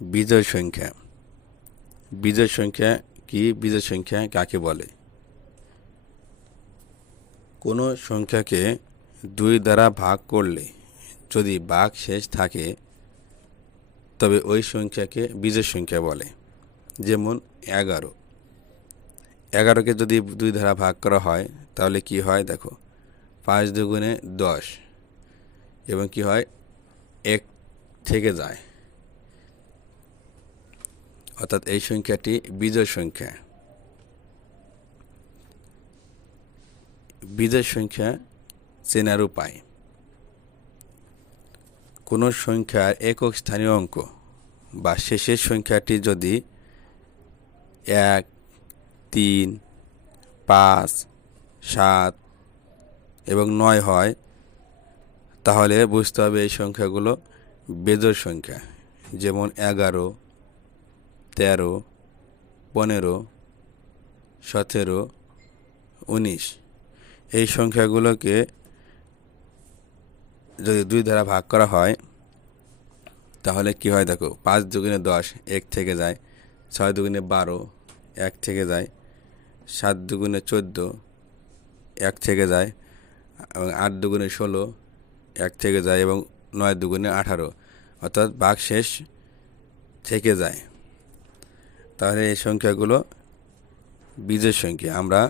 বিজয় সংখ্যা। বিজয় সংখ্যা কি? বিজয় সংখ্যা কাকে বলে? কোনো সংখ্যাকে দুই দ্বারা ভাগ করলে যদি ভাগ শেষ থাকে, তবে ওই সংখ্যাকে বিজয় সংখ্যা বলে। যেমন এগারো। এগারোকে যদি দুই ধারা ভাগ করা হয়, তাহলে কি হয় দেখো? পাঁচ দুগুণে দশ। এবং কি হয়? এক থেকে যায়। অর্থাৎ এই সংখ্যাটি বিজয় সংখ্যা। বিজয় সংখ্যা চেনার উপায়। কোনো সংখ্যার একক স্থানীয় অঙ্ক বা শেষের সংখ্যাটি যদি এক, তিন, পাঁচ, সাত এবং নয় হয়, তাহলে বুঝতে হবে এই সংখ্যাগুলো বেজোড় সংখ্যা। যেমন এগারো তেরো, পনেরো, সতেরো, উনিশ। এই সংখ্যাগুলোকে যদি দুই দ্বারা ভাগ করা হয়, তাহলে কি হয় দেখো, পাঁচ দুগুণে দশ, এক থেকে যায়, ছয় দুগুণে বারো, এক থেকে যায়, সাত দুগুণে চোদ্দ, এক থেকে যায়, এবং আট দুগুণে ষোলো, এক থেকে যায়, এবং নয় দুগুণে আঠারো। অর্থাৎ ভাগ শেষ থেকে যায়। তাহলে এই সংখ্যাগুলো বীজের সংখ্যা আমরা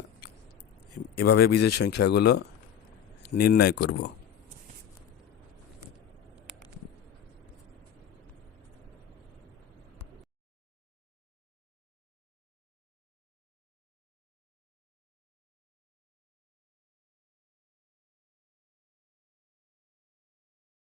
এভাবে বীজের সংখ্যাগুলো নির্ণয় করব।